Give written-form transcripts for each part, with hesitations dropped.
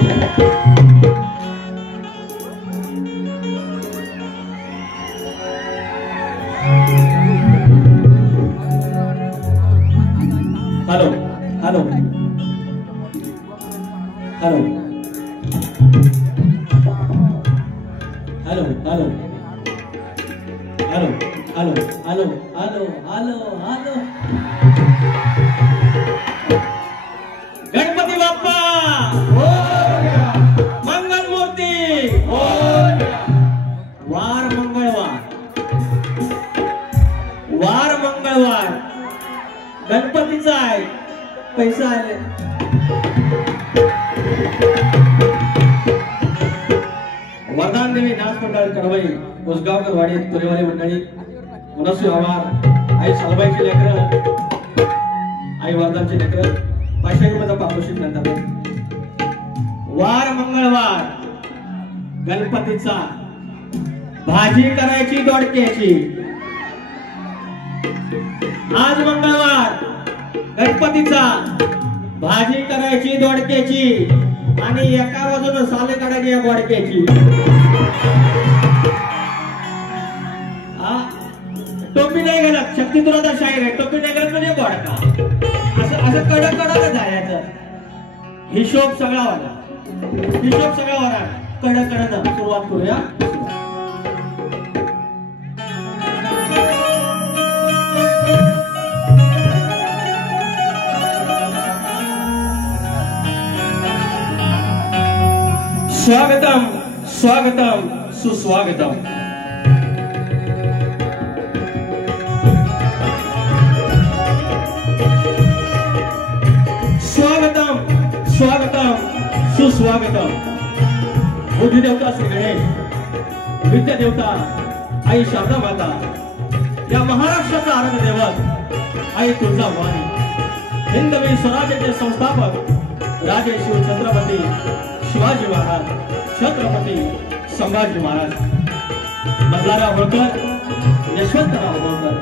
Hello hello hello hello hello hello hello hello hello hello hello Ganpati Bappa मंगल मूर्ती वार मंगळवार गणपतीचा आहे पैसा आले वरदान देवी नाच मंडळ कडवई उसगावकर वाडी तुरेवाली मंडळी मनस्वी आवार आई सालबाईची लेकरं आई वरदानची लेकरं पाशाही मध्ये पापोषित करतात वार मंगळवार गणपतीचा भाजी करायची दोडक्याची आज मंगळवार गणपतीचा भाजी करायची दोडक्याची आणि एका बाजूने साले काढायची या दोडक्याची टोपी नाही घालत शक्ती तुला शाहीर आहे टोपी नाही घालत म्हणजे बोडका असं असं कडक कडक जायचं हिशोब सगळा वाला कडक कडक सुरुवात करूया स्वागतम स्वागतम सुस्वागतम स्वागतम स्वागतम सुस्वागतम बुद्धी देवता श्री गणेश विद्या देवता आई शारदा माता या महाराष्ट्राचा आराध्य दैवत आई तुळजाभवानी हिंदवी स्वराज्याचे संस्थापक राजे शिव छत्रपती शिवाजी महाराज छत्रपती संभाजी महाराज मल्हारराव होळकर यशवंतराव होळकर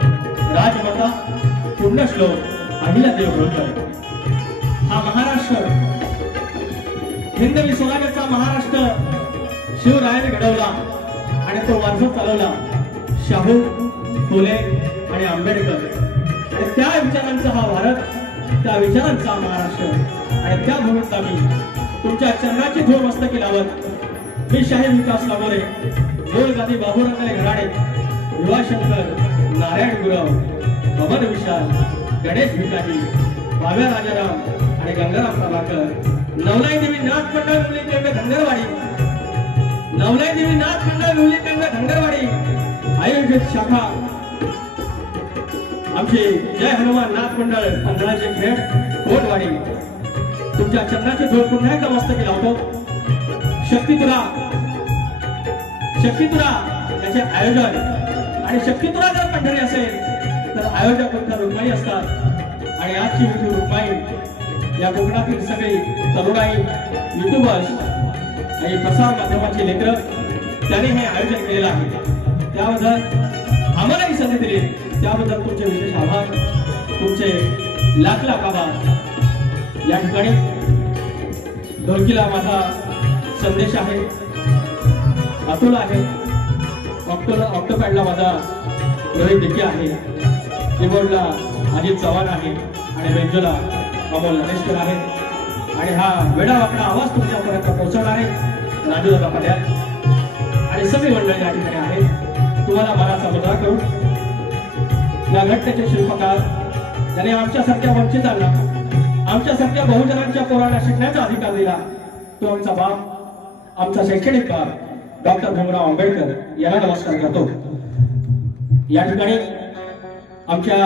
राजमाता पुण्यश्लोक अहिल्यादेवी होळकर हा महाराष्ट्र हिंदवी स्वराज्याचा महाराष्ट्र शिवरायाने घडवला आणि तो वारसा चालवला शाहू फुले आणि आंबेडकर आणि त्या विचारांचा हा भारत त्या विचारांचा महाराष्ट्र आणि त्या भूमीत आम्ही तुमच्या चरणाची धूळ मस्तकी लावत मी शाहीर विकास लाभोरे गोलगादी बाबूराव घराडे युवाशंकर नारायण गुरव पवन विशाल गणेश भिकाजी भाव्या राजाराम आणि गंगाराम प्रभाकर नवलाई देवी नाथ मंडळ मुलीकेंद्र धनगरवाडी नवलाई देवी नाथ मंडळ मुलीकेंद्र धनगरवाडी आयोजित शाखा आमचे जय हनुमान नाथ मंडळ पंधराचे खेड कोटवाडी तुमच्या चरणाची धूळ पुन्हा एकदा मस्तकी लावतो शक्तितुरा याचे आयोजन आणि शक्तितुरा जर पंढरी असेल तर आयोजक फक्त रुक्माई असतात आणि आजची विठू रुक्माई या कोकणातील सगळी तरुणाई युट्यूबर्स आणि प्रसार माध्यमाची लेकरं त्यांनी हे आयोजन केलेलं आहे त्याबद्दल आम्हालाही संधी दिली त्याबद्दल तुमचे विशेष आभार तुमचे लाख लाख आभार या ठिकाणी ढोलकीला माझा संदेश आहे अतुल आहे ऑक्टोपॅडला माझा रोहित डिके आहे कीबोर्डला अजित चव्हाण आहे आणि बेंजोला अमोल नरेशकर आहे आणि हा वेडा वाकडा आवाज तुमच्यापर्यंत पोहोचवणारे राजूदादा पट्याल आणि सगळी मंडळी या ठिकाणी आहे तुम्हाला मनाचा मुद्रा करून या घटनेचे शिल्पकार ज्याने आमच्यासारख्या वंचितांना आमच्यासारख्या बहुजनांच्या पोराला शिकण्याचा अधिकार दिला तो आमचा बाप आमचा शैक्षणिक बाप डॉक्टर भीमराव आंबेडकर यांना नमस्कार करतो या ठिकाणी आमच्या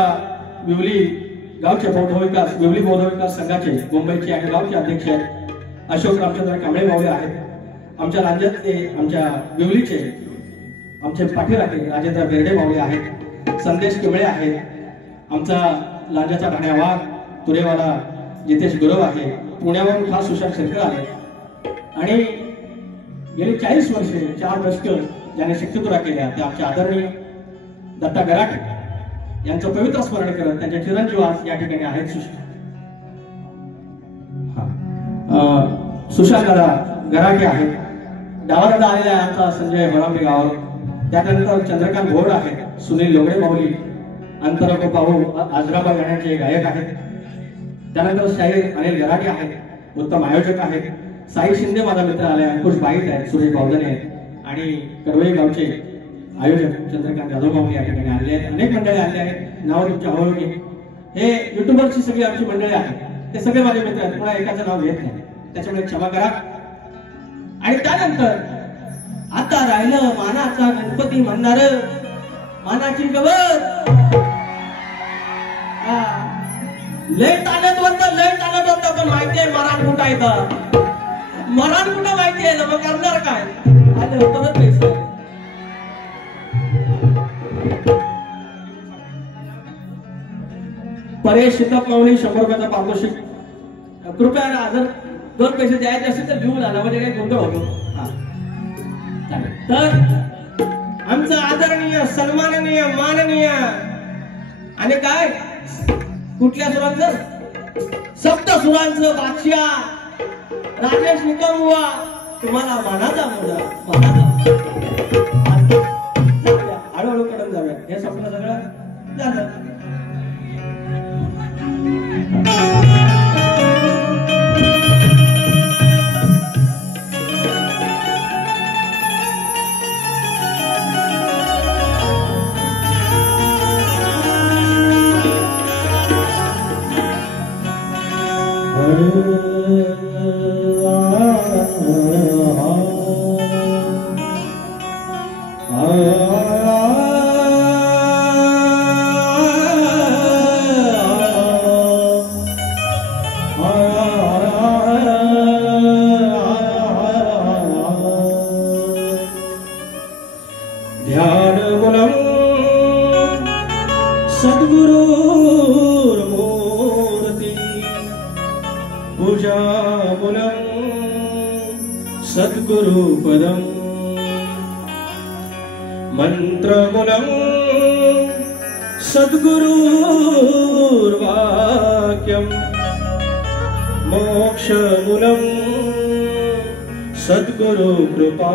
विवली गावचे बौद्धविकास विवली बौद्धविकास संघाचे मुंबईचे आणि गावचे अध्यक्ष अशोक रामचंद्र कांबळे भाऊ आहेत आमच्या राज्यातले आमच्या विवलीचे आमचे पाठीराखे राजेंद्र बेर्डे भाऊ आहेत संदेश किमळे आहेत आमचा लांजाचा ठाण्यावाग तुरेवाला जितेश गुरव आहे पुण्यावरून खास सुशांत शेरकर आहे आणि गेली 40 वर्षे 4 दशक ज्याने शक्तितुरा केल्या त्या आमच्या आदरणीय दत्ता गराटे यांचं पवित्र स्मरण करत त्यांच्या चिरंजीव आज या ठिकाणी आहेत सुशांत गराटे आहेत. डावाला आलेला आहे आमचा संजय बरांबे गावावर. त्यानंतर चंद्रकांत घोड आहेत. सुनील लोगडे माऊली अंतरंग पाहू आजराबा गाण्याचे गायक आहेत. त्यानंतर शाहीर अनिल गराटे आहेत, उत्तम आयोजक आहेत. साई शिंदे माझा मित्र आले, अंकुश बाईट आहेत, सुरेश बावधने आहेत आणि कडवई गावचे आयोजक चंद्रकांत जाधव माऊली या ठिकाणी आले आहेत. अनेक मंडळी आले आहेत. नाव तुमच्या हळूहळू हे युट्यूबरची सगळी आमची मंडळी आहेत. ते सगळे माझे मित्र आहेत. पुन्हा एकाचं नाव घेत नाही, त्याच्यामुळे क्षमा करा. आणि त्यानंतर आता राहिलं मानाचा गणपती म्हणणार मानाची गवत. लय तालत होतं पण माहितीये मराठ कुठं आहे. मराठ कुठं माहितीये ना, मग करणार काय. आले परत पैसे परेश शीतप माऊली 100 रुपयाचा पारितोषिक. कृपया जर 2 पैसे द्यायचे असेल तर घेऊन आला, म्हणजे काही गोंधळ होतो. तर आमचं आदरणीय सन्माननीय माननीय आणि काय कुठल्या सुरांचं, सप्त सुरांचं बादशाह राजेश निकम हुआ. तुम्हाला मानाचा मुद्दा हळूहळू कडून जाऊया. हे स्वप्न सगळं झालं. सद्गुरुपदं मंत्रमूलं सद्गुरुर्वाक्यं मोक्षमूलं सद्गुरुकृपा.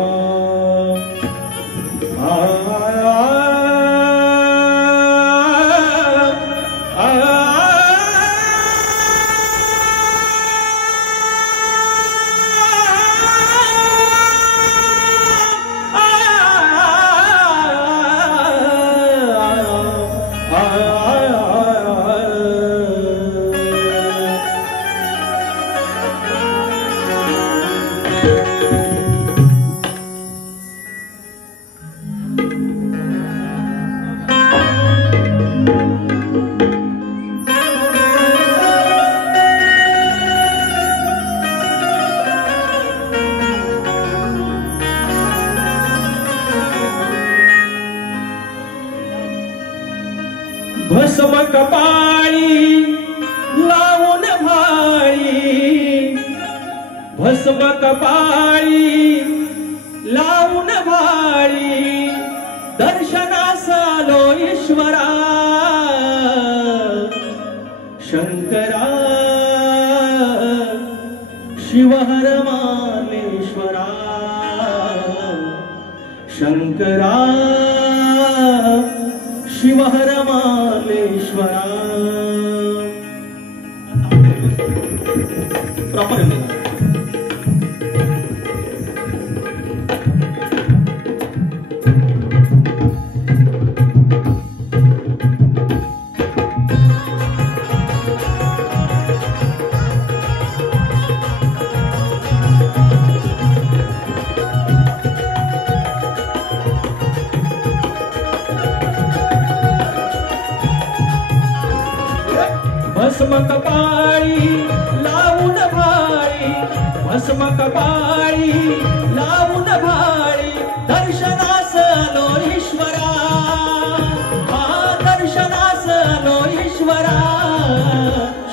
भस्म कपाळी लावून भाळी, भस्म कपाळी लावून भाळी, दर्शनास आलो ईश्वरा शंकरा शिवहर मालेश्वरा शंकरा शिवहर मालेश्वरा. प्रॉपर भस्म कपाळी लावून भाळी, भस्म कपाळी लावून भाळी, दर्शनास आलो ईश्वरा दर्शनास आलो ईश्वरा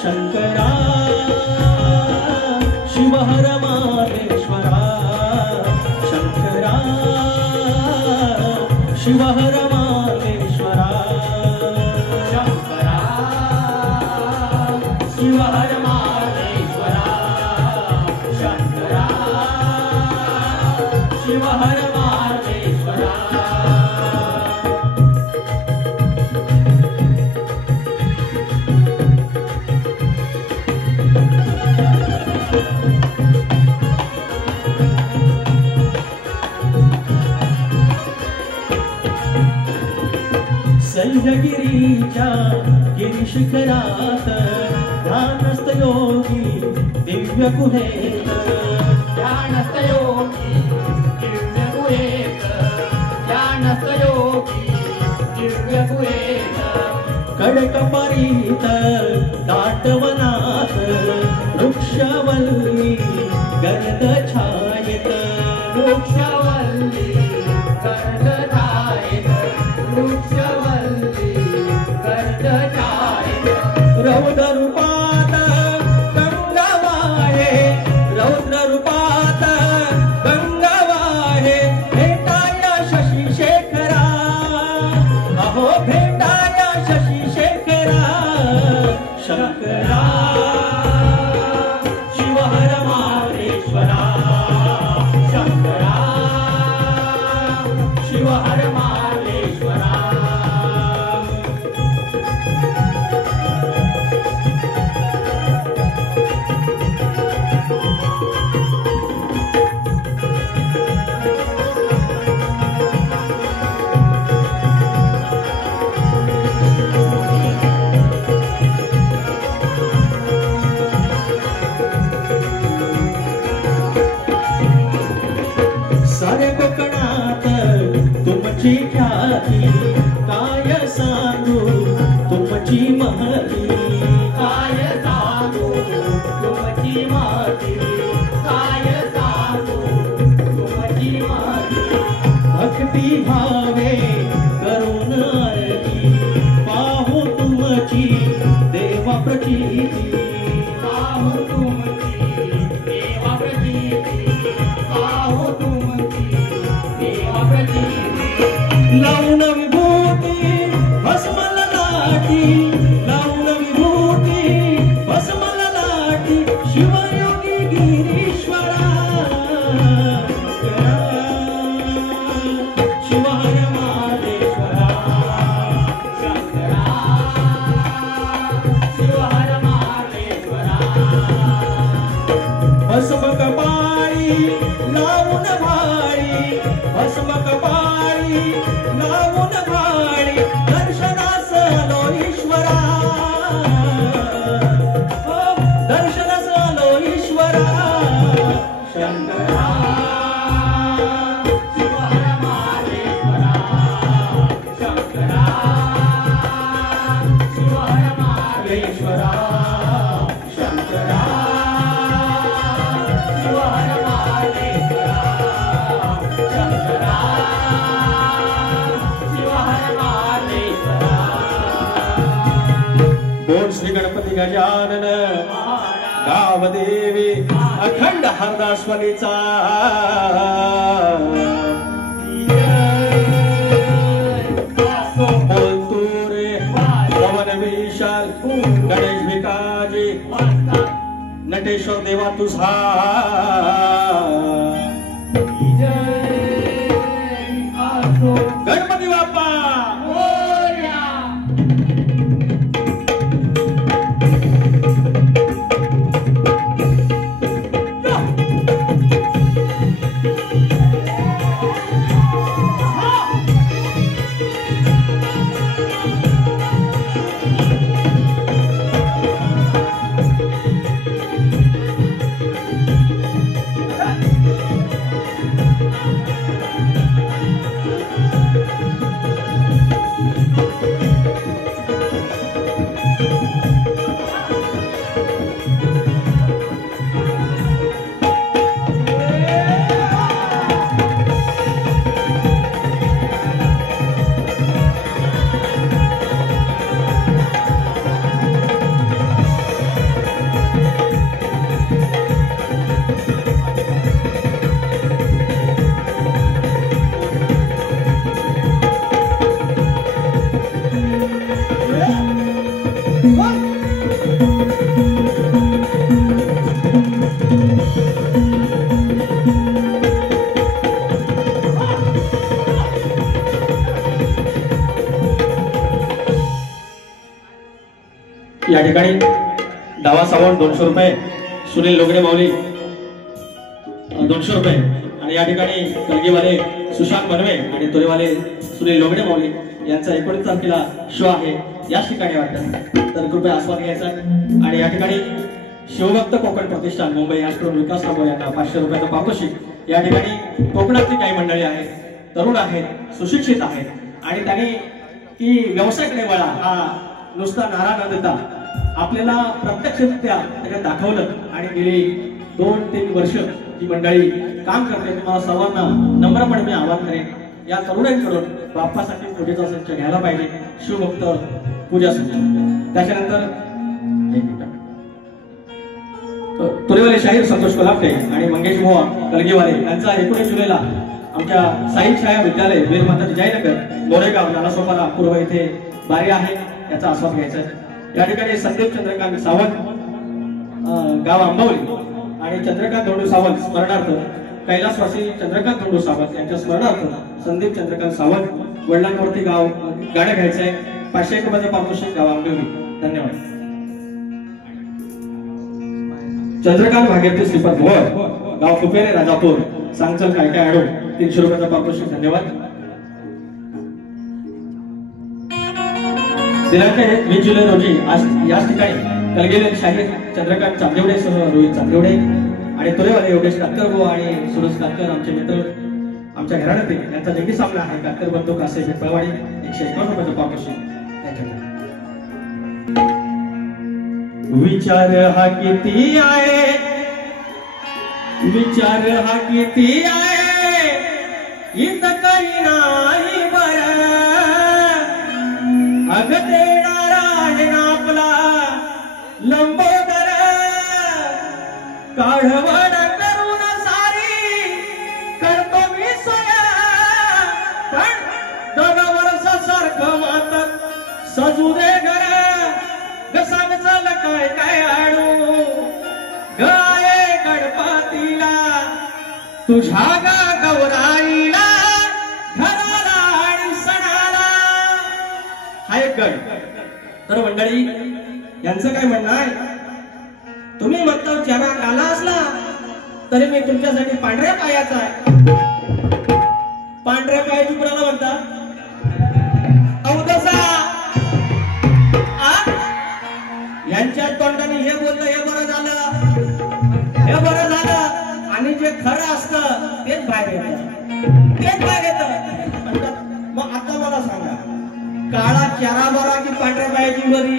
शंकरा शिवहर मालेश्वरा शंकरा शिवहर मालेश्वरा शंकरा शिवहर मालेश्वरा शंकरा शिव हर मार्लेश्वरा सह्यगिरीच्या गिरिशिखरात ध्यानस्थ योगी दिव्य गुहेत ध्यानस्थ योगी दिव्य गुहेत ध्यानस्थ योगी दिव्य गुहेत कडकपरीत दाटवनात वृक्षवल्ली गर्द छायेत वृक्षवल्ली गर्द छायेत वृक्षवल्ली गर्द छायेत रौद्र रूपात गंगावाहे रौद्र रूपात गंगावाहे भेटाया शशिशेखरा अहो भेटाया शशिशेखरा शंकरा शिव हर मार्लेश्वरा शंकरा शिव हर मार्लेश्वरा सारे कोकणात तुमची ख्याती काय सांगू तुमची महती काय सांगू तुमची महती काय सांगू तुमची महती भक्ती भावे करून आरती पाहू तुमची देवा प्रचिती पाहू तुमची देवा प्रचिती पाहू तुमची देवा प्रचिती लावून विभूती भस्मल लाटी लावून विभूती भस्मल लाटी शिवयोगी गिरीश्वरा शिव हर मार्लेश्वरा शंकरा शिव हर मार्लेश्वरा भस्म कपाळी लावून भाळी भस्म कपाळी लावून भाळी दर्शनास आलो ईश्वरा दर्शनास आलो ईश्वरा शंकरा शिव हर मार्लेश्वरा शंकरा शिव हर मार्लेश्वरा शंकरा शिव हर मार्लेश्वरा शंकरा शिव हर मार्लेश्वरा बोल श्री गणपती गजानन गावदेवी अखंड हरदास्वनीचा बोलतो रे पवन विशाल गणेश भिकाजी नटेश्वर देवा तुझा गणपती बाप्पा या ठिकाणी डावा सावंत 200 रुपये, सुनील लोगडे माऊली 200 रुपये आणि या ठिकाणी कलगीवाले सुशांत बनवे आणि तोरेवाले सुनील लोगडे माऊली यांचा 19 तारखेला शो आहे याच ठिकाणी वाटतं, तर कृपया आस्वाद घ्यायचा. आणि या ठिकाणी शिवभक्त कोकण प्रतिष्ठान मुंबई ॲस्ट्रोन विकास कांबळे यांना 500 रुपयाचं पारितोषिक. या ठिकाणी कोकणातली काही मंडळी आहेत, तरुण आहेत, सुशिक्षित आहेत आणि त्यांनी की व्यवसायाकडे वळा हा नुसता नारा न देता आपल्याला प्रत्यक्षरित्या त्याच्यात दाखवलं आणि गेली 2-3 वर्ष जी मंडळी काम करते तुम्हाला सर्वांना नम्रपणे मी आवाहन करेन या तरुणांकडून बाप्पासाठी पूजेचा संच घ्यायला पाहिजे. शिवभक्त पूजा संच. त्याच्यानंतर तुरेवाले शाहीर संतोष कोल्हापटे आणि मंगेश मोहा कलगीवाले यांचा 19 जुलैला आमच्या साई छाया विद्यालय वीरमाता जयनगर मोरेगाव नालासोपारा पूर्व येथे बारी आहे, याचा आस्वाद घ्यायचा आहे. या ठिकाणी संदीप चंद्रकांत सावंत गाव आंबवली आणि चंद्रकांत धोंडू सावंत स्मरणार्थ कैलासवासी चंद्रकांत धोंडू सावंत यांच्या स्मरणार्थ संदीप चंद्रकांत सावंत वडिलांवरती गाव गाणं घ्यायचं आहे. 500 रुपयाचं पारितोषिक गाव आंबवली. धन्यवाद. चंद्रकांत भागीरथी श्रीपाद भोर गाव कुपेरे राजापूर सांगचल काय काय आडो 300 रुपयाचा पारितोषिक. धन्यवाद. दिनांक 20 जुलै रोजी आज याच ठिकाणी कलगीवाले शाहीर चंद्रकांत चांदेवडे सह रोहित चांदेवडे आणि तुरेवाले योगेश कातकरबो आणि सुरेश कातकर आमचे मित्र आमच्या घराण्यातील यांचा जंगी सामना आहे. कातकर बंधू कासे भेटवाडी 151 रुपयाचं पारितोषिक. विचार हा किती आहे, विचार हा किती आहे, इथं काही नाही बरं. अग देणारा आहे ना आपला लंबोदर, काढवण करून सारी करतो मी सोया, पण 2 वर्षासारखं मातात सजू दे घर. सांगचल काय काय आणू गाये गणपतीला तुझ्या गा गौराईला घराला आणि सणाला. हा एक गण. तर मंडळी यांचं काय म्हणणं आहे, तुम्ही म्हणता चेहरा काला असला तरी मी तुमच्यासाठी पांढऱ्या पायाचा आहे. पांढऱ्या पायाची कुणाला म्हणता? अवदसा. यांच्या तोंडाने हे बोललं हे बरं झालं, हे बरं झालं आणि जे खरं असतं तेच बाहेर येतं, तेच बाहेर येतं. मग आता मला सांगा, काळा चेहरा बरा की पांढऱ्या पायाची बरी?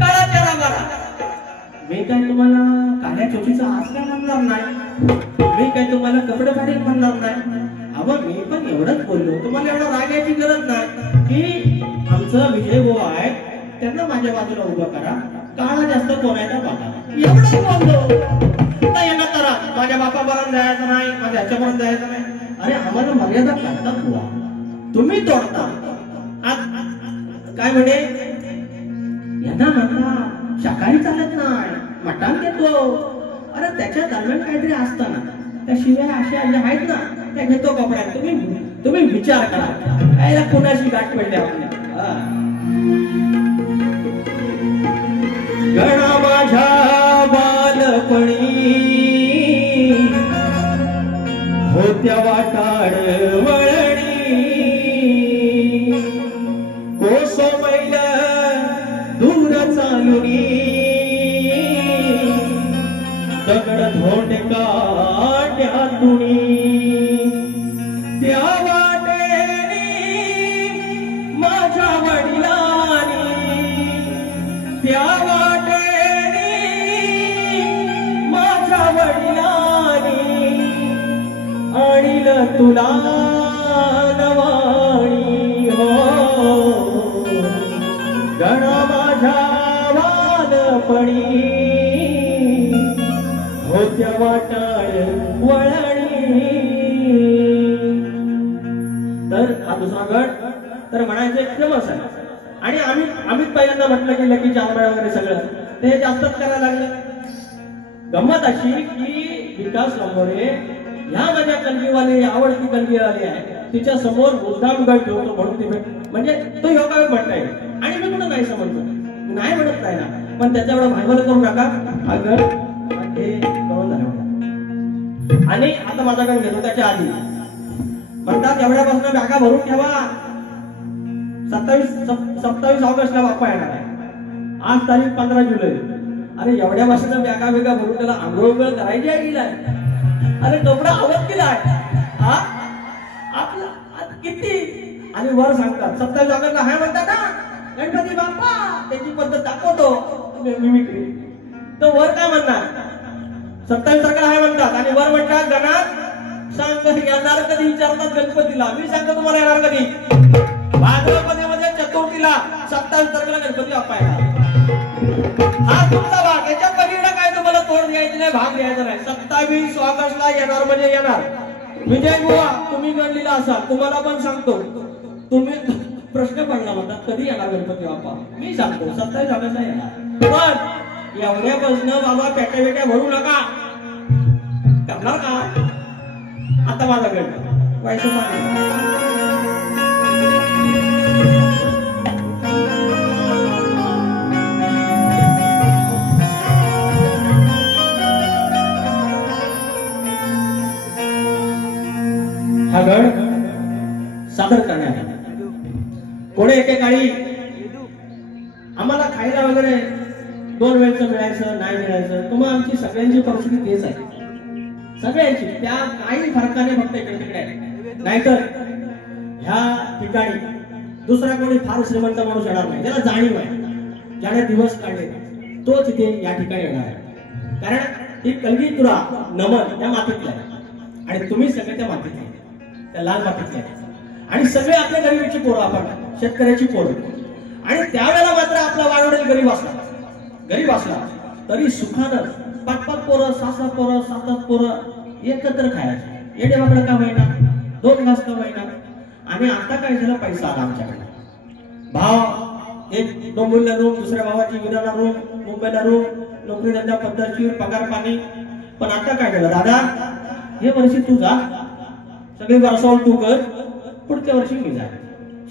काळा चेहरा बरा. मी काय तुम्हाला काळ्या चोचीचा आस काय म्हणणार नाही, मी काय तुम्हाला कपडे फाडील म्हणणार नाही. अहो मी पण एवढंच बोललो, तुम्हाला एवढं रागायची गरज नाही की आमचं विजय भाऊ आहे त्यांना माझ्या बाजूला उभं करा, काळा जास्त कोणाचा बघा, एवढंच बोललो. यांना करा माझ्या बापापर्यंत जायचं नाही, माझ्या ह्याच्यापर्यंत जायचं नाही. अरे आम्हाला मर्यादा काढतात बुवा, तुम्ही तोडता. काय म्हणे यांना म्हणता शाकाहारी चालत नाही, मटण देतो. अरे त्याच्या दरम्यान काहीतरी असताना त्याशिवाय अशा ज्या आहेत ना त्या घेतो कपड्यात. तुम्ही विचार करा कोणाशी गाठ पडली आपल्या. गणा माझ्या बालपणी होत्या वाटाड वळणी, कोसमैल दूर चालुनी, दगड धोंड काट्यातुनी, त्या वाटेनी माझ्या वडिलांनी, त्या वाटेनी माझ्या वडिलांनी आणील तुला नवाणी. हो गणा माझ्या बालपणी होत्या वाटाड वळणी. तर हा दुसरा गट तर म्हणायचं फेमस आहे. आणि आम्ही पहिल्यांदा म्हटलं की लकी चांबळा वगैरे सगळं ते जास्तच करायला लागलं. गंमत अशी की विकास लंबोरे ह्या माझ्या कलगीवाले आवडती कलगीवाले आहे, तिच्या समोर मुद्दाम गट ठेवतो म्हणून ती म्हणजे तो योगा म्हटलाय. आणि मी कुठं नाही समजतो नाही म्हणत नाही ना, पण त्याच्या एवढं भांडवल करू नका. हा गण हे कळून झालं मला. आणि आता माझा गण घेतो त्याच्या आधी म्हणतात एवढ्यापासून बॅगा भरून ठेवा. 27 ऑगस्टला बाप्पा येणार आहे. आज तारीख 15 जुलै. अरे एवढ्या वर्षाचा बॅगा वेगा भरून त्याला आंघोळ करायची आहे गेलाय. अरे कपडा आवत केलाय हा आपला किती. आणि वर सांगतात 27 ऑगस्टला हाय म्हणतात ना गणपती बाप्पा, त्याची पद्धत दाखवतो मिमिक्री. तर वर काय म्हणणार 27 तारखेला हाय म्हणतात आणि वर म्हणतात गणात सांग येणार कधी विचारतात गणपतीला. मी सांगतो तुम्हाला येणार कधी. भाद्रपदामध्ये चतुर्थीला 27 तारखेला गणपती बाप्पा येणार. हा तुमचा भाग. याच्या पलीकडे काय तुम्हाला तोड द्यायची नाही, भाग द्यायचा नाही. 27 ऑगस्टला येणार म्हणजे येणार. विजय बुवा तुम्ही गणलेला असाल, तुम्हाला पण सांगतो. तुम्ही प्रश्न पडला होता कधी येणार गणपती बाप्पा. मी सांगतो 27 ऑगस्टला येणार. पण एवढ्यापासून बाबा पेट्या बेट्या भरू नका. करणार का. आता माझा गण व्हायचं हा गण सादर करण्यात कोणी एकेकाळी आम्हाला खायला वगैरे 2 वेळचं मिळायचं नाही मिळायचं. तुम्हाला आमची सगळ्यांची परिस्थिती तेच आहे. सगळ्यांची त्या काही फरकाने फक्त इकडे तिकडे आहे. नाहीतर ह्या ठिकाणी दुसरा कोणी फार श्रीमंत माणूस येणार नाही. ज्याला जाणीव आहे, ज्याने दिवस काढले तोच इथे या ठिकाणी येणार आहे. कारण ही कलगीतुरा नमन त्या मातीतला आहे आणि तुम्ही सगळे त्या मातीतले त्या लाल मातीतले आहे. आणि सगळे आपल्या गरीबीची पोरं, आपण शेतकऱ्याची पोरं. आणि त्यावेळेला मात्र आपला वाडवडील गरीब असला तरी सुखानं 5-5 पोरं 6-6 पोरं 7-7 पोरं एकत्र खायचे. येडेवाकडं का होईना, 2 घास का होईना. आणि आता काय झालं, पैसा आला आमच्याकडे. भाव एक डोंबिवलीला रूम, दुसऱ्या भावाची विराला रूम, मुंबईला रूम, नोकरी धंदा पद्धतशीर, पगार पाणी. पण आता काय झालं दादा, हे वर्षी तू जा, सगळी वर्षावर तू कर, पुढच्या वर्षी मी जा.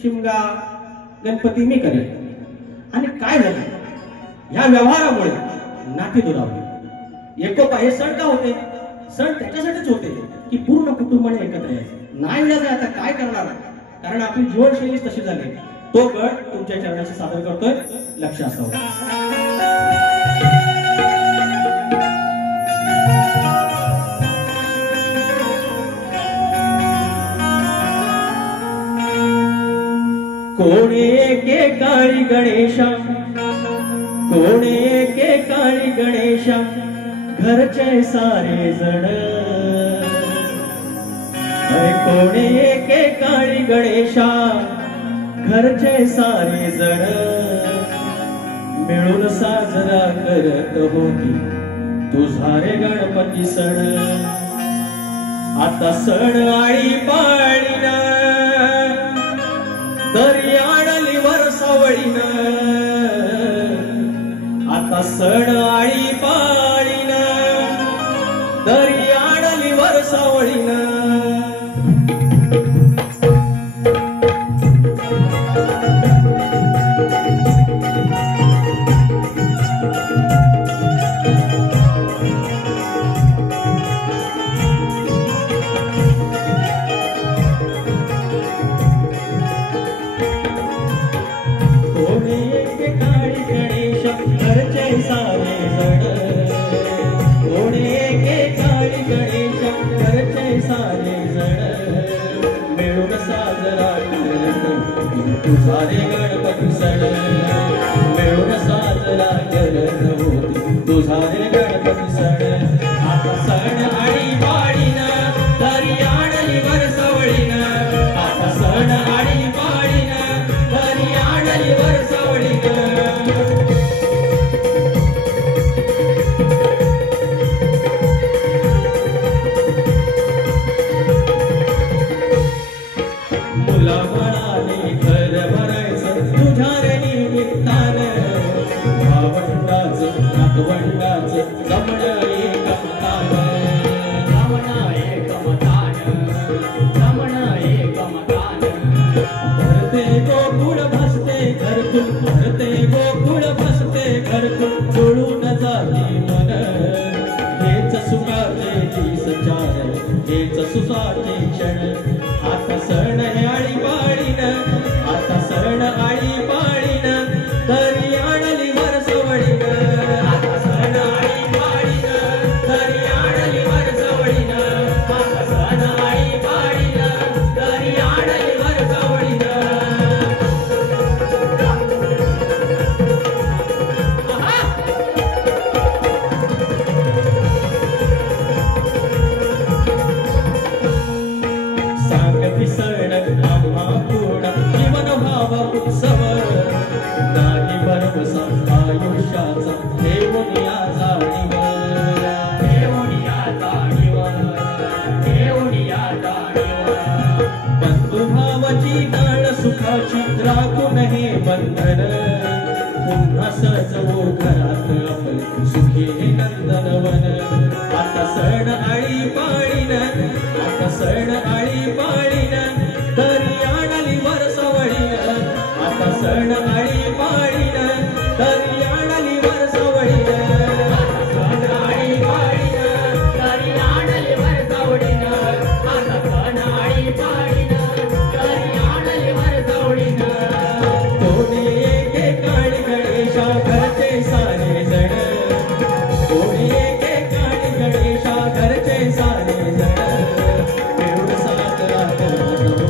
शिमगा गणपती मी करेन. आणि काय झालं, या व्यवहारामुळे नाती दुरावली. एकोपा हे सण का होते, सण त्याच्यासाठीच होते की पूर्ण कुटुंबाने एकत्र यायचे. नाही मिळालं आता काय करणार, कारण आपली जीवनशैली तशी झाली. तो गट तुमच्या चरणाशी सादर करतोय, लक्ष असावं. कोणे एके काळी गणेशा, कोणे एके काळी गणेशा, घरचे सारे जण. अरे कोणे एके काळी गणेशा, घरचे सारे जण. मिळून साजरा करत होती तुझा रे गणपती सण. आता सण आळी पाळीना दरी आणली वरसावळीन. आता सण आळी पाळीन दरी आणली वरसावळीन. तुझा रे गणपती सण. मिळून साजरा करत होती तुझा रे गणपती सण. आता सण आळी पाळीन दरी आणली वरसावळीन. आता सण आळी पाळीन दरी आणली वरसावळीन. मुला म्हणाले घर भरायचं तुझ्या रे निमित्तानं. हेच सुसाचे क्षण आता सण आळी पाळीन आता सण आळी पाळीन तरी आणली वरसवडीन आता सण आळी पाळीन तरी आणली वरसवडीन आता सण आळी पाळीन तरी आणली वरसवडीन सांगती सण आम्हा पूर्ण जीवन भाव उत्सव नाही भरवसा आयुष्याचा ठेवून या जाणीव ठेवून या जाणीव ठेवून या जाणीव बंधुभावाची नाळ सुखाची राखून हे बंधन पुन्हा सजवू घरात आपले सुखी नंदनवन आता सण आळी पाळीन आता सण आळी पाळीन तरी आणली वरसवडीन आता सण आळी पाळीन तरी आणली वरसवडीन सण आळी पाळीन तरी आणली वरसवडीन आता सण आळी पाळीन तरी आणली वरसवडीन कोणी एके काळी गणेशा घरचे सारे जण कोणी एके काळी गणेशा घरचे सारे जण मिळून साजरा करतो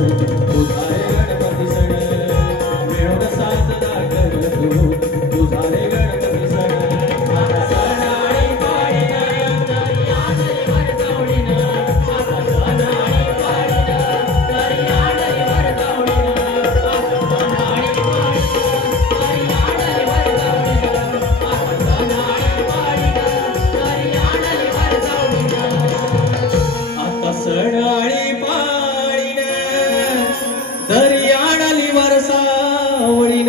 तुझा रे गणपती सण मिळून साजरा करतो तुझा रे गणपती सण आता सण आळी पाळीन तरी आणली वरसवडीन आता सण आळी पाळीन तरी आणली वरसवडीन आता सण आळी पाळीन तरी आणली वरसवडीन आता सण आळी पाळीन तरी आणली वरसवडीन आता सण आळी पाळीन तरी आणली वरसावळीन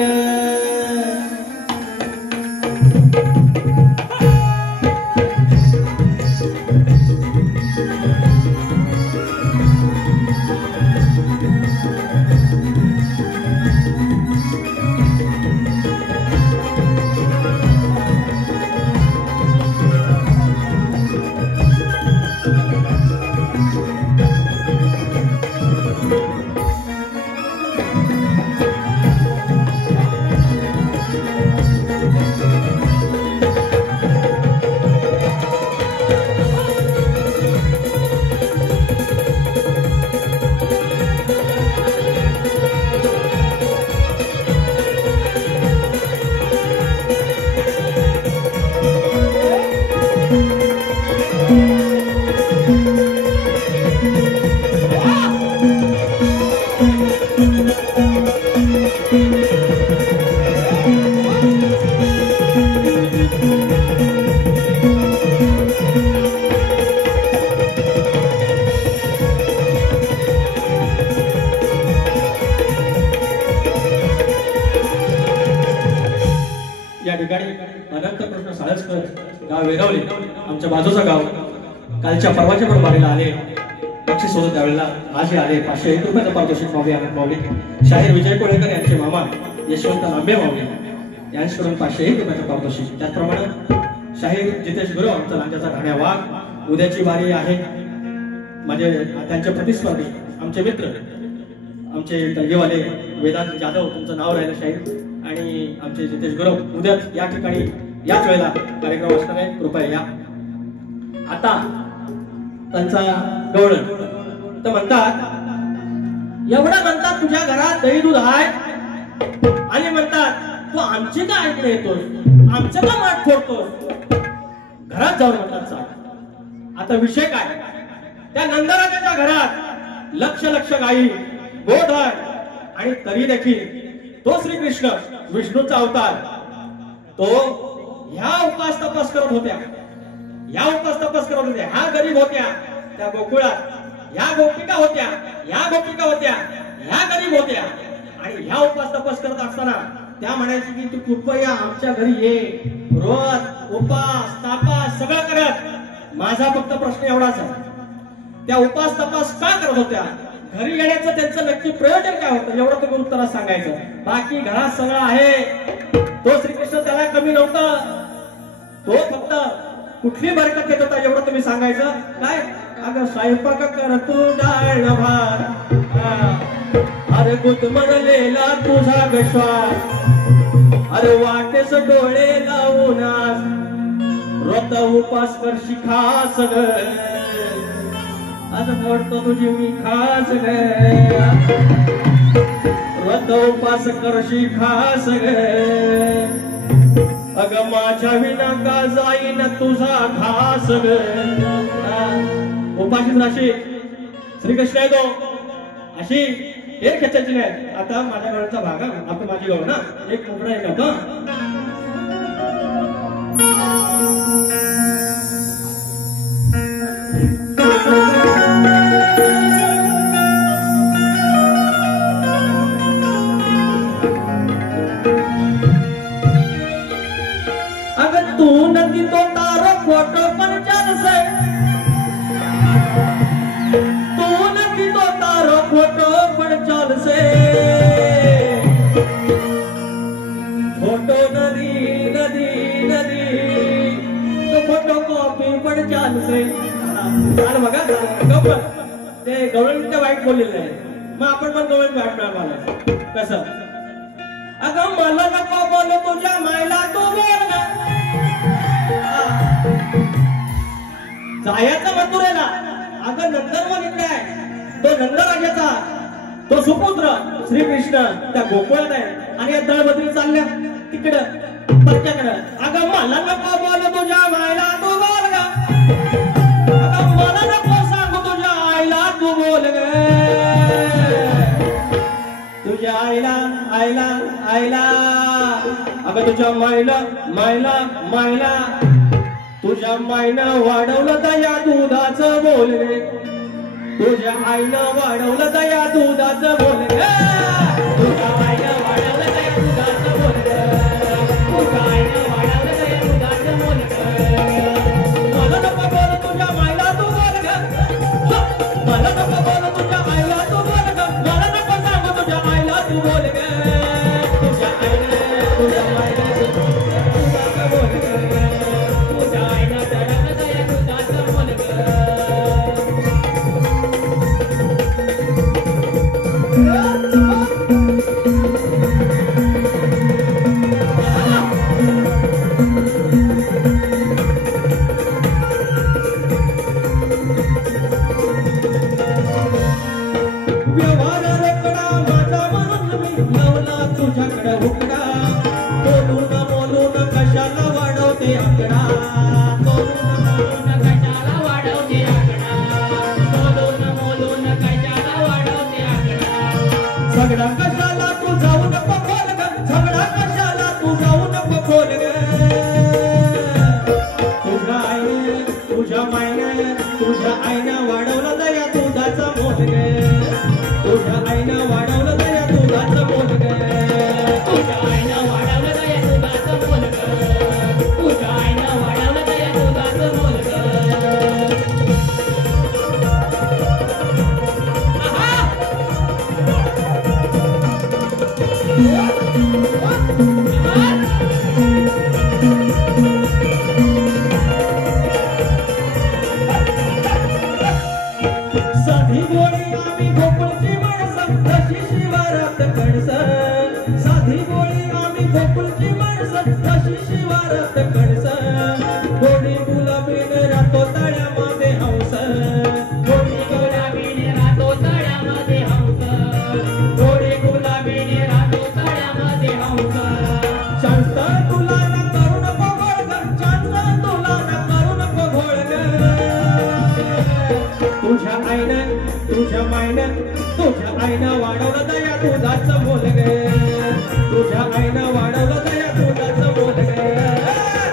या ठिकाणी अनंत कृष्ण साळसकर गाव वेगावले आमच्या बाजूचं गाव कालच्या परवाच्या पण बारीला आले बक्षीस होतं त्यावेळेला आजही आले 501 रुपयाचं पारितोषिक मावले आनंद मावले शाहीर विजय कोळेकर यांचे मामा यशवंत लांबे मावले यांच्याकडून 501 रुपयाचं पारितोषिक त्याचप्रमाणे शाहीर जितेश गुरु आमचा लांजाचा घाण्या वाघ उद्याची बारी आहे माझे त्यांचे प्रतिस्पर्धी आमचे मित्र आमचे तलगेवाले वेदांत जाधव तुमचं नाव राहिलं शाहीर आणि आमचे जितेश गुरु उद्याच या ठिकाणी याच वेळेला कार्यक्रम असणार आहे कृपया या आता त्यांचा गवळ तर म्हणतात एवढं म्हणतात तुझ्या घरात दही दूध आहे आणि म्हणतात तू आमची का ऐकणे येतोस आमचं का माठ फोडतोस घरात जाऊन म्हणतात चाल आता विषय काय त्या नंदराजाच्या घरात लक्ष लक्ष गायी गोध आहे आणि तरी देखील तो श्रीकृष्ण विष्णूचा अवतार तो ह्या उपास तपास करत होत्या ह्या गरीब होत्या त्या गोकुळात ह्या गोपिका होत्या ह्या गरीब होत्या आणि ह्या उपास तपास करत असताना त्या म्हणायची की तू कृपया आमच्या घरी ये रोज उपास तापास सगळं करत माझा फक्त प्रश्न एवढाच आहे त्या उपास तपास का करत होत्या घरी येण्याचं त्यांचं नक्की प्रयोजन काय होतं एवढं तुम्ही उत्तरात सांगायचं बाकी घरात सगळं आहे तो श्रीकृष्ण त्याला कमी नव्हतं तो फक्त कुठली बरकत देत होता एवढं तुम्ही सांगायचं काय अगं स्वयंपाक करतो डाळ भात अरे गुदमरलेला तुझा गश्वास अरे वाटेस डोळे लावूनास व्रत उपास करशी खास ग आज मोडतो तुझी मी खास ग व्रत उपास करशी खास ग अग माझ्या विना का जाईन तुझा खास ग उपाशीच राशी श्रीकृष्ण आहे तो अशी एक खेचायची नाही आता माझ्या गळ्याचा भाग आपण माझी गळ ना एक कोपरा एक होता अगर तू नदी तो तारो फोटो पण चालसे तू नदी तो तारो फोटो पण चालसे फोटो नदी नदी नदी तो फोटो कॉपी पण चालसे आणि बघा गप्प ते गव्हर्नमेंटच्या वाईट बोललेलं आहे मग आपण पण गव्हर्नमेंट वाईट मिळालं कसं अगं मला नको बोल तुझ्या मायला तू बोल ना जायचं मथुरेला अगं नंतर बघितलाय तो नंदराजाचा तो सुपुत्र श्रीकृष्ण त्या गोकुळात आहे आणि या दळबद्री चालल्या तिकडं परच्याकडं अगं मला नको बोल तुझ्या मायला तू बोल ग अगं मला नको सांगू तुझ्या आईला तू बोल ग तुझ्या आईला आईला आईला अगं तुझ्या मायला मायला मायला तुझ्या मायनं वाढवलं दया दुधाचं बोल रे तुझ्या आईनं वाढवलं दया दुधाचं बोल रे तुझ्या आईनं वाढवलं दया दुधाचं बोल रे तुझ्या आईनं वाढवलं दया दुधाचं बोल रे मला नको बोल तुझ्या मायला तू बोल ग मला नको बोल तुझ्या आईला तू बोल ग मला नको सांग तुझ्या आईला तू बोल ग तुझ्या आईनं तुझ्या मायनं दुधाचं बोल ग तुझ्या आईनं वाढवलं दया दुधाचं बोल ग व्यवहार रेकडा माझा म्हणून मी लावला तुझ्याकडे हुकडा बोलून कशाला वाढवते आकडा बोलून कशाला वाढवते आकडा बोलून कशाला वाढवते आकडा झगडा कशाला तू जाऊ नको खोल ग झगडा कशाला तू जाऊ नको खोल ग तुझ्या आईने तुझ्या मायने तुझ्या आईनं वाढवलं दया दुधाचा मोल ग तुझ्या आईनं वाढवलं दया दुधाचं बोल ग तुझ्या आईनं वाढवलं दया दुधाचं बोल ग तुझ्या आईनं वाढवलं दया दुधाचं बोल ग साधी गोळी आम्ही गोकुळची माणसं तशी शिवारात कणसं साधी गोळी आम्ही गोकुळची माणसं तशी शिवारात कणसं गोडी गुलाबीने राहतो तळ्यामध्ये हंस गोडी गुलाबीने राहतो तळ्यामध्ये हंस गोडी गुलाबीने राहतो तळ्यामध्ये हंस शांत तुला न करू नको घोळ ग शांत तुला न करू नको घोळ ग तुझ्या आईनं तुझ्या मायनं तुझ्या आईनं वाढवलं दया दुधाचं बोल ग तुझ्या आईनं वाढवलं दया दुधाचं बोल ग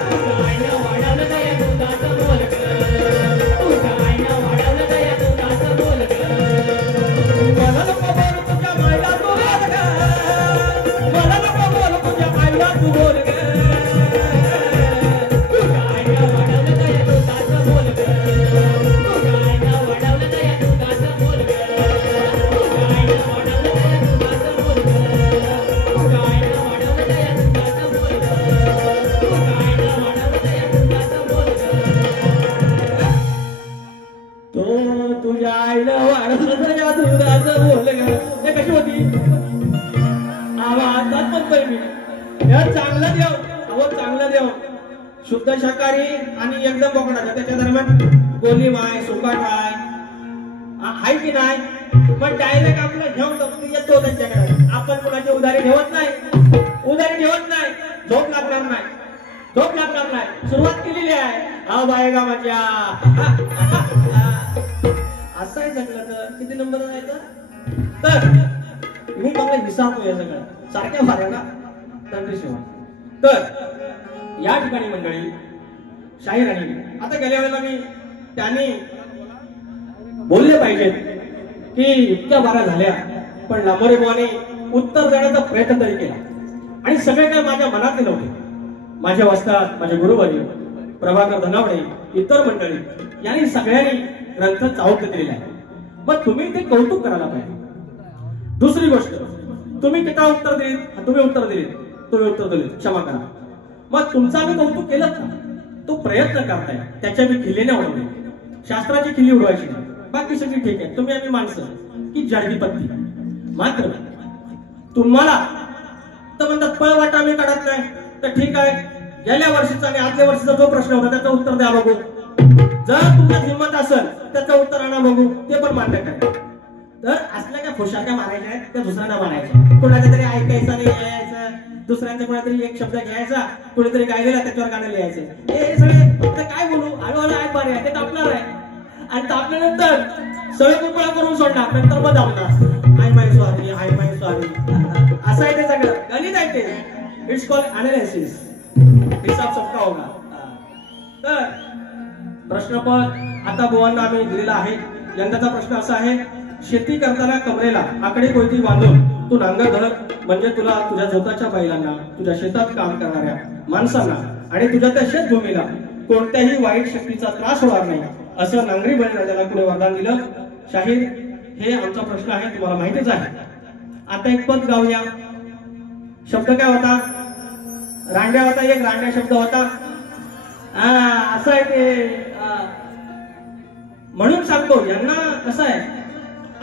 तुझ्या आईनं वाढवलं दया दुधाचं बोल ग तुझ्या आईनं वाढवलं दया दुधाचं बोल ग मला नको बोल तुझ्या मायला तू बोल ग मला नको बोल तुझ्या आईला तू बोल ग तुझ्या आईनं वाढवलं दया दुधाचं बोल ग तुझ्या आईनं वाढवलं दया दुधाचं बोल ग तुझ्या आईनं वाढवलं दया दुधाचं बोल ग तुझ्या आईनं वाढवलं दया दुधाचं तुझ्या आईला वाढवलं या दुधाचं बोल ग. हे कशी होती आवाजात म्हणतोय मी. या चांगलं देव, अहो चांगलं देव, शुद्ध शाकाहारी आणि एकदम बोकडाचा, त्याच्या दरम्यान गोली माय सुकाट आहे की नाही. पण डायरेक्ट आपलं घेऊन येतो त्यांच्याकडे. आपण कोणाची उधारी ठेवत नाही, उधारी ठेवत नाही. झोप लागणार नाही, झोप लागणार नाही. सुरुवात केलेली आहे. हा बायगा माझ्या असं आहे सगळं. तर किती नंबर जायचं. तर मी मला विसारतो या सगळं सारख्या मारा ना तंत्री शिवाय. तर या ठिकाणी मंडळी शाहीराणी आता गेल्या वेळेला मी त्यांनी बोलले पाहिजेत की इतक्या बारा झाल्या, पण लांबोरे बुवाने उत्तर देण्याचा प्रयत्न तरी केला. आणि सगळे काय माझ्या मनातले नव्हते. माझ्या वस्तात माझे गुरुवर्य प्रभाकर धनावडे, इतर मंडळी यांनी सगळ्यांनी ग्रंथ चावत दिलेला आहे. मग तुम्ही ते कौतुक करायला पाहिजे. दुसरी गोष्ट, तुम्ही किती उत्तर दिलीत, तुम्ही उत्तर दिलीत, क्षमा करा. मग तुमचं आम्ही कौतुक केलं का. तो प्रयत्न करताय, त्याच्या मी खिल्ली नाही उडवली, शास्त्राची खिल्ली उडवायची नाही. बाकी सगळी ठीक आहे. तुम्ही आम्ही माणसं की जडगी पत्ती. मात्र तुम्हाला तर म्हणतात पळवाटा आम्ही काढत नाही. तर ठीक आहे, गेल्या वर्षीचा आणि आजल्या वर्षीचा जो प्रश्न होता त्याचं उत्तर द्या बघू. जर तुमच्यात हिंमत असेल त्याचं उत्तर आणा बघू. ते पण मान्य करा. तर असल्या काय खुशाल्या मारायच्या आहेत त्या दुसऱ्यांना मारायच्या. कोणाच्या तरी ऐकायचं नाही यायचं, दुसऱ्यांचा कोणातरी एक शब्द घ्यायचा, कोणीतरी गायलेला त्याच्यावर गाणं लिहायचं. हे सगळे फक्त काय बोलू, हळूहळू ऐक बारे ते तापणार आहे. आणि तापल्यानंतर सगळे कुपळा करून सोडणार. नंतर मग दाबणार I my sorry, I my sorry. असं आहे ते सगळं गणित आहे ते. It's called analysis. हिसाब सबका होगा. तर प्रश्नपत्र आता बुवांना आम्ही दिलेला आहे. यंदाचा प्रश्न असा आहे, शेती करताना कमरेला आकडे कोयती बांधून तू नांगर धर, म्हणजे तुला तुझ्या झोताच्या बैलांना, तुझ्या शेतात काम करणाऱ्या माणसांना आणि तुझ्या त्या शेतभूमीला कोणत्याही वाईट शक्तीचा त्रास होणार नाही, असं नांगरी बैलराजाला कुणी वरदान दिलं. शाहीर हे आमचा प्रश्न आहे, तुम्हाला माहितीच आहे. आता एक पद गाऊया. शब्द काय होता, रांड्या होता. एक रांड्या शब्द होता. असं आहे ते. म्हणून सांगतो यांना कसं आहे,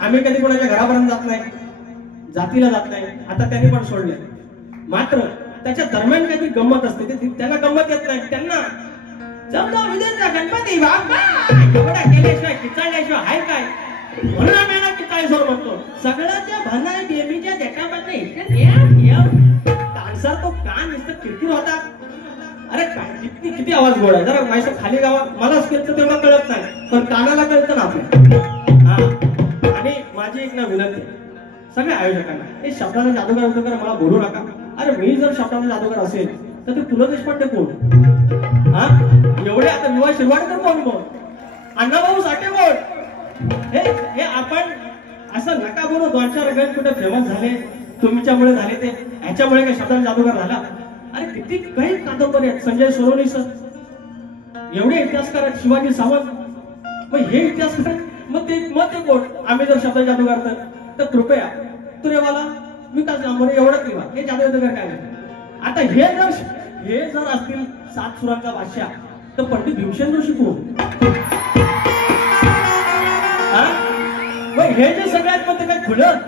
आम्ही कधी कोणाच्या घरापर्यंत जात नाही, जातीला जात नाही. आता त्यांनी पण सोडले. मात्र त्याच्या दरम्यान काहीतरी गंमत असते, त्यांना गंमत येत नाही. त्यांना गणपती बाप्पा एवढा केल्याशिवाय किचाळल्याशिवाय आहे काय, म्हणून आम्ही किचाळी सोड म्हणतो. सगळ्याच्या भनाय देवीच्या देखामध्ये डान्सर तो कान नुसतं किरकिर होता. अरे काय किती आवाज गोड आहे. जरा माझ्या खाली गावा. मला स्किलचं तेवढं कळत नाही, पण कानाला कळतं ना आपल्या. हा, आणि माझी एक ना विनंती सगळ्या आयोजकांना, हे शब्दाचा जादूगार उदूगार मला बोलू नका. अरे मी जर शब्दाचा जादूगार असेल तर ते पु ल देशपांडे कोण. हा, एवढे आता विवाह शिरवाडकर कोण, कोण अण्णाभाऊ साठे कोण. हे आपण असं नका बोलू. 2-4 गण कुठे फेमस झाले तुमच्यामुळे झाले, ते ह्याच्यामुळे काय शब्दाचा जादूगार झाला. अरे किती काही कादंबरी आहेत. संजय सोरोनी सर एवढे इतिहासकार आहेत, शिवाजी सावंत. मग हे इतिहासकार मग ते कोण. आम्ही जर शब्द जादूगार तर कृपया तुरेवाला विकास लांबोरे एवढंच लिहा. हे जादूगार काय नाही. आता हे जर असतील 7 सुरांचा बादशाह, तर पंडित भीमसेन जोशी कोण. हे जे सगळ्यात मध्ये काय खुलं,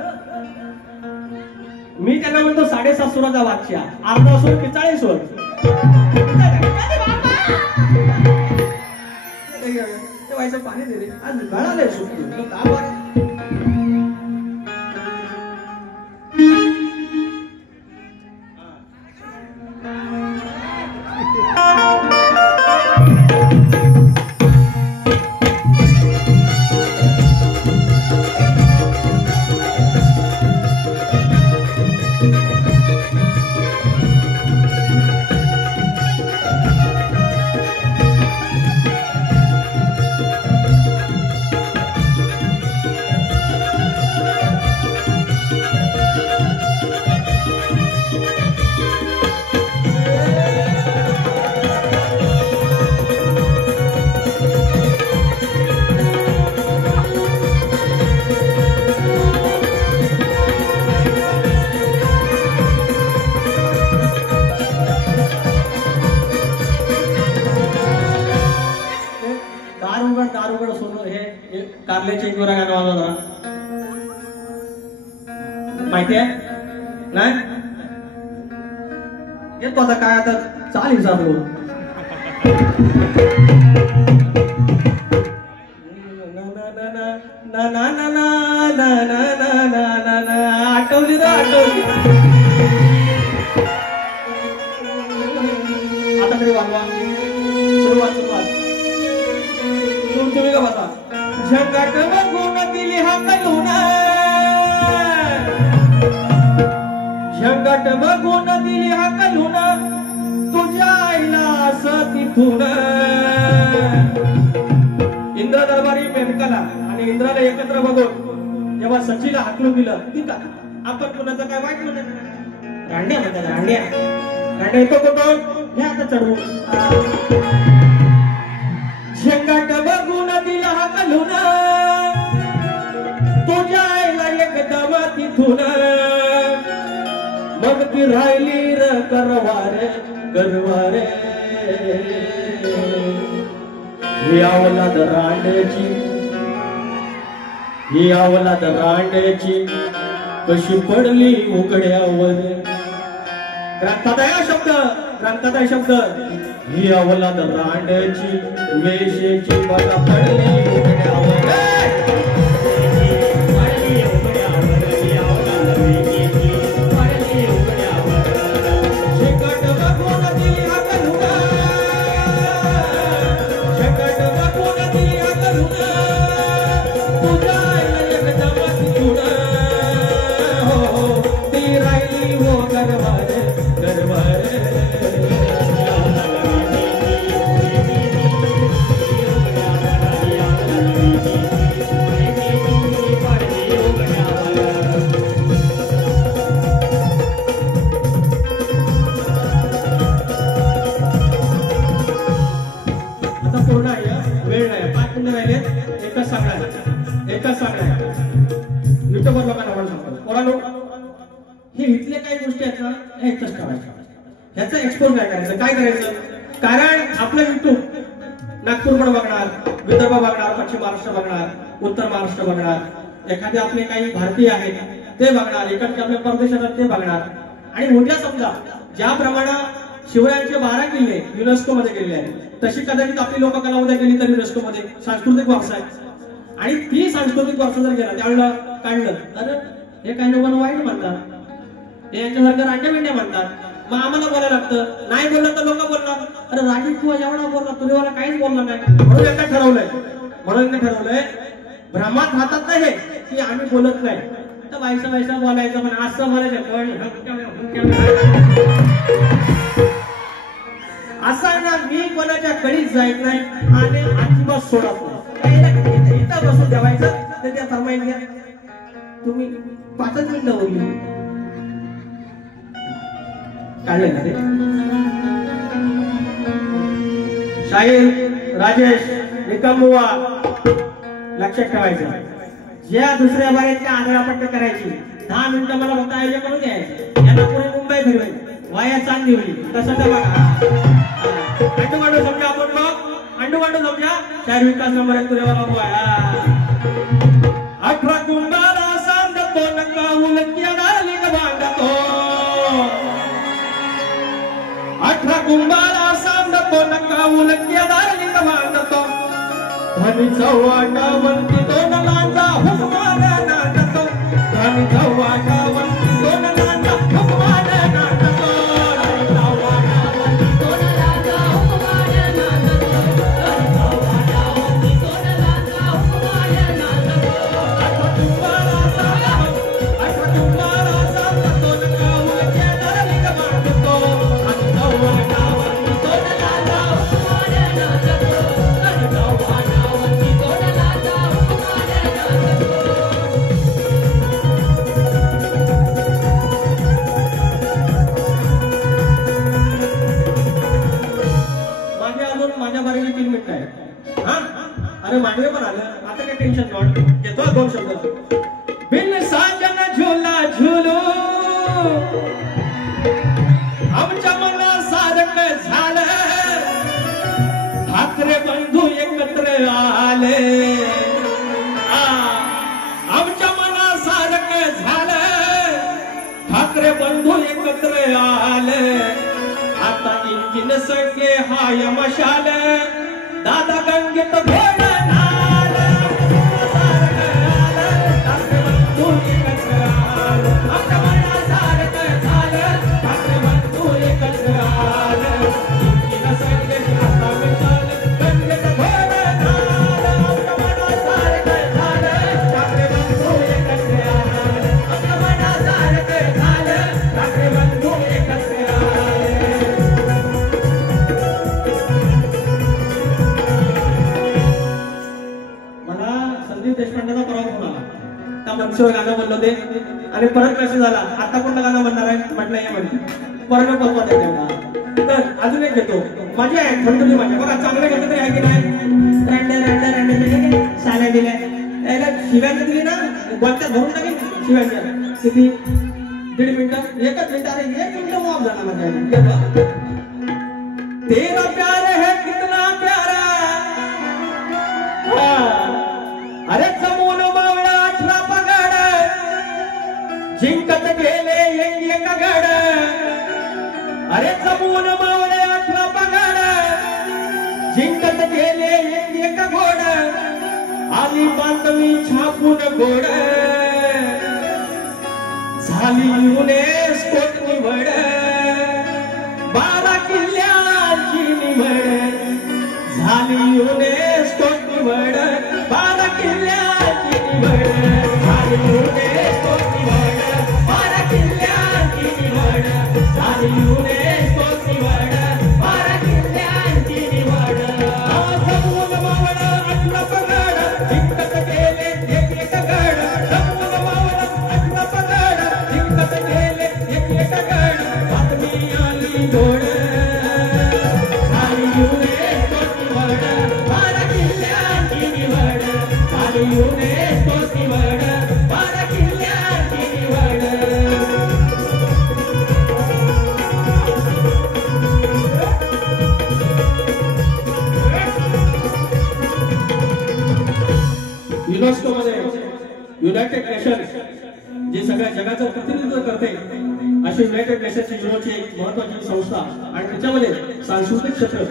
मी त्यांना म्हणतो 7.5 सुराचा बादशाह, अर्धा सूर की 40 सूर. व्हायचं पाणी दे रे, आज गळालंय सुटली. कारल्याच्या एक गाणं वाजवा जरा. माहिती आहे नाही येतो आता काय आता चालेल जातो. आठवली ना आठवली आता तरी वागवा सुरुवात तुम्ही का बघा. झंगाट बघून दिली हा कलुना झंगाट बघून दिली हा कलुना तुझ्या आईला असं तिथून. इंद्र दरबारी मेनकाला आणि इंद्राला एकत्र बघून जेव्हा सचीला हाकलून दिलं ती का आपण कोणाचं काय वाईट म्हणत रांड्या म्हणतात. रांड्या रांड्या येतो कोण हे आता चढवू. झंगाट बघून दिला हा कलुना तुझ्या आईला एकदम तिथून. मग ती राहिली र करवारे करवारे ही अवलाद रांड्याची ही अवलाद रांड्याची कशी पडली उघड्यावर. ग्रंथात आहे शब्द ग्रंथात आहे शब्द. ही अवलाद रांड्याची वेशेची बघा पडली उघड्यावर. हे इथले काही गोष्टी आहेत ना ह्याच करायचं ह्याचा एक्सपोज काय करायचं काय करायचं. कारण आपलं युट्यूब नागपूर पण बघणार विदर्भ बघणार पश्चिम महाराष्ट्र बघणार उत्तर महाराष्ट्र बघणार एखादे आपले काही भारतीय आहेत ते बघणार इकडचे आपले परदेशात ते बघणार. आणि उद्या समजा ज्याप्रमाणे शिवरायांचे 12 किल्ले युनेस्को मध्ये गेलेले आहेत तशी कदाचित आपली लोककला उद्या गेली तर युनेस्को मध्ये सांस्कृतिक वारसा आहे. आणि ती सांस्कृतिक वारसा जर गेला त्यावेळेला काढलं तर हे काही लोकांना वाईट म्हणतात हे यांच्यासारखं रांड्या बिंड्या म्हणतात. मग आम्हाला बोलायला लागतं नाही बोललं तर लोक बोलणार अरे राजीव तू एवढा बोलला तुझ्यावाला काहीच बोलला नाही. म्हणून एकदा ठरवलंय भ्रमात राहतात नाही हे की आम्ही बोलत नाही तर व्हायचं बोलायचं पण असं बोलायचं असं ना. मी कोणाच्या कडीच जायत नाही आणि अजिबात सोडत नाही. इथं बसून ठेवायचं तर त्या फरमाईन घ्या तुम्ही 5 मिनिटं होईल काढले ना ते. शाहीर राजेश निकमबुवा लक्षात ठेवायचं. ज्या दुसऱ्या बारीच्या आदळापट्टी करायची 10 मिनिटं मला फक्त आयोजन करून द्यायचं. याला पुणे मुंबई फिरवाय वाया चांदिवली तसं तर बघा अंडूगांडू समजा आपण बघ अंडूगांडू समजा शाहीर विकास नंबर 1 तुरेवाला बुवा. 18 कुंभारा सांगतो नका उलक्या डाली बांधतो 18 कुंभारा सांगतो नका उलक्या डाली बांधतो. धनीचा वाटावरती 2 लांजा हुकमाना नाटतो. धनीचा वाटावरती 2 लांजा हुकमाना नाटतो. धनीचा वाटावरती 2 लांजा हुकमाना नाटतो. धनीचा वाटावरती 2 लांजा हुकमाना नाटतो. 18 कुंभारा सांगतो नका उलक्या डाली बांधतो. धनीचा वाटावरती 2 लांजा हुकमाना नाटतो. धनीचा वाटावरती 2 लांजा हुकमाना नाटतो. माझे अजून माझ्या बारीने 3 मिनिटं आहे. हा अरे मांडवे पण आलं आता काय टेन्शन नॉट घेतो 2 शब्द. बिन साजन झुला झुलू आमच्या मना सारंग झालं. ठाकरे बंधू एकत्र आले आल आता इंजिन संगे हाय मशाल दादा गंगेत घोड नाल आमच्या मनासारखं झालं ठाकरे बंधू एकच आल इंजिन संगे आता मशाल गंगेत घोड नाल आमच्या मनासारखं झालं ठाकरे बंधू एकच आल आमच्या मनासारखं झालं ठाकरे बंधू एकच आल देशपांडेचा परवा फोन आला त्या मनसेवर गाणं म्हणलं ते आणि परत मेसेज आला आता कोणतं गाणं म्हणणार आहे म्हटलं हे म्हणते परत परवा देते तर अजून एक घेतो मजा आहे थंडली मजा बघा चांगलं घेतलं तरी आहे की नाही रंडे रंडे रंडे साल्या दिल्या याला शिव्याच्या दिली ना बोलत्यात भरून टाकेल शिव्याच्या किती 1.5 मिनिटं 1 मिनिट अरे 1 मिनिट माफ झाला माझ्या तेरा प्यार है कितना प्यारा अरे जमून मावळा 18 पगड जिंकत गेले एक गड अरे जमून मावळे 18 पगड जिंकत गेले एक घोड आली बातमी छापून गोड झाली युनेस्कोत निवड 12 किल्ल्यांची निवड झाली युनेस्कोत निवड 12 किल्ल्यांची निवड झाली युनेस्कोत निवड 12 किल्ल्यांची निवड झाली युनेस्कोत निवड 12 किल्ल्यांची निवड जमून मावळ 18 पगड जिंकत गेले एक गड जमून मावळ 18 पगड जिंकत गेले एक गड बातमी आली गोड झाली युनेस्कोत निवड 12 किल्ल्यांची निवड झाली युनेस्कोत निवड 12 किल्ल्यांची निवड युनेस्को मध्ये युनायटेड नेशन्स जे सगळ्या जगाचं प्रतिनिधित्व करते अशी युनायटेड नेशन्स युरोची एक महत्वाची संस्था आणि त्याच्यामध्ये सांस्कृतिक क्षेत्र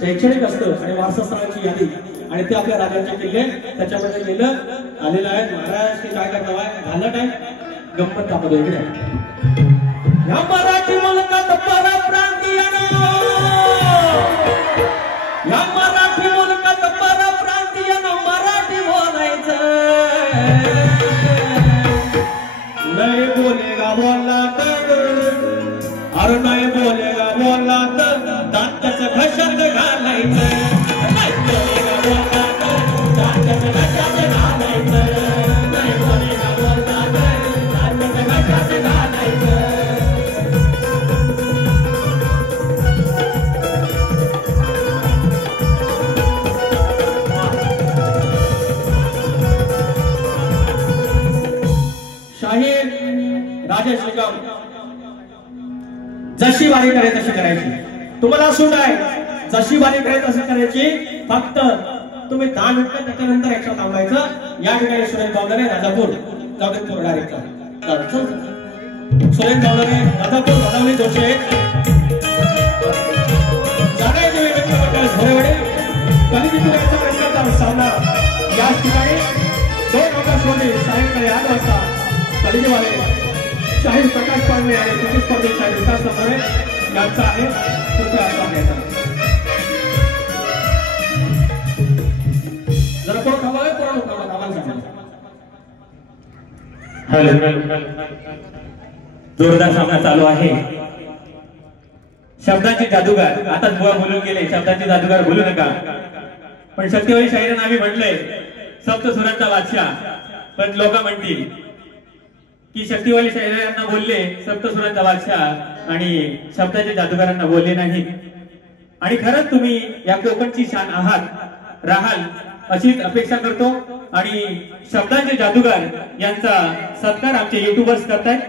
शैक्षणिक असतं आणि वारसास्थळांची यादी आणि ते आपल्या राज्याचे किल्ले त्याच्यामध्ये गेलं आलेलं आहे महाराज की काय करणार आहे घालत आहे गंमत दाखवतो इकडे या मराठी मुलकात परप्रांतीयानो या मराठी मुलकात परप्रांतीयानो मराठी बोलायचं नाही बोलेगा बोलला तर अरे नाही बोलेगा बोलला तर दाताचं घशात घालायचं नाही बोलेगा बोलला तर दाताचं घशात घालायचं नाही बोलेगा बोलला तर दाताचं घशात घालायचं शाहीर राजेश निकम जशी वारी करे तशी करायची तुम्हाला सूट आहे जशी वारी करे तशी करायची फक्त तुम्ही 10 मिनिटं त्याच्यानंतर एक्स्ट्रा थांबायचं या ठिकाणी सुरेश गावडे राजापूर जावडेपूर डायरेक्ट सुरेश गावडे राजापूर भदावली दोषे जाण्याचे व्यक्ती मंडळ घोडेवडे कलितीतील प्रश्नाचा सामना या ठिकाणी 2 ऑगस्ट रोजी सायंकाळी 8 वाजता कलितीवाले शाहीर प्रकाश पांडे आणि प्रतिस्पर्धी शाहीर विकास नंबरे यांचा आहे कृपया आस्वाद घ्यायचा जरा कोण खावाय कोण आम्हाला सांगा जोरदार सामना चालू आहे शब्दाचे जादूगार आता बुवा बोलून गेले शब्दाचे जादूगार बोलू नका पण सत्यवाई शाहीर नावी म्हटलंय सप्त सुरांचा बादशाह पण लोक म्हणतील की शक्तिवाली शाहिरांना बोलले सप्तसुरांचा बादशाह आणि शब्दाच्या जादूगारांना बोलले नाही आणि खरंच तुम्ही या कोकणची शान आहात राहाल अशीच अपेक्षा करतो आणि शब्दांचे जादूगार यांचा सत्कार आमचे युट्यूबर्स करतायत